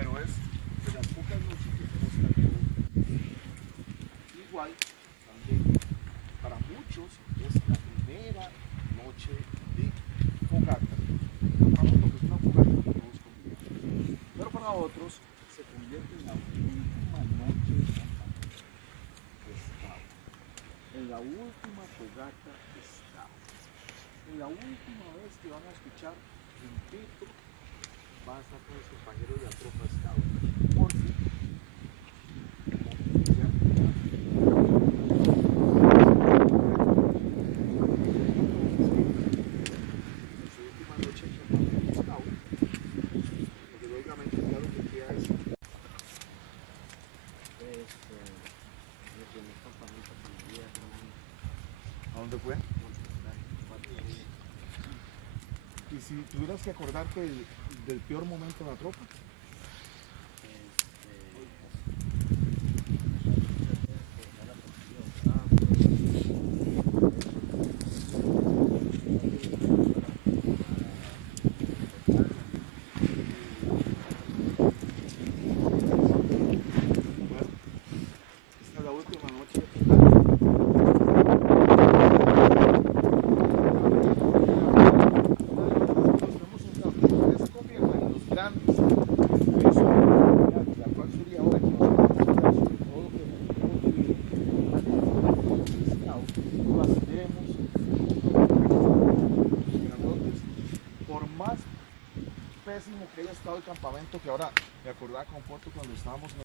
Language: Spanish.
pero es de las pocas noches que hemos estado. Igual, también, para muchos es la primera noche de fogata. Vamos lo que es una fogata que todos convivimos. Pero para otros se convierte en la última noche de campamento. En la última fogata está. En la última vez que van a escuchar un pito, van a estar con los compañeros de la tropa Scout. Porque ¿a dónde fue? Y si tuvieras que acordarte del peor momento de la tropa. Esta es la última noche. Por más pésimo que haya estado el campamento, que ahora me acordaba con Porto cuando estábamos en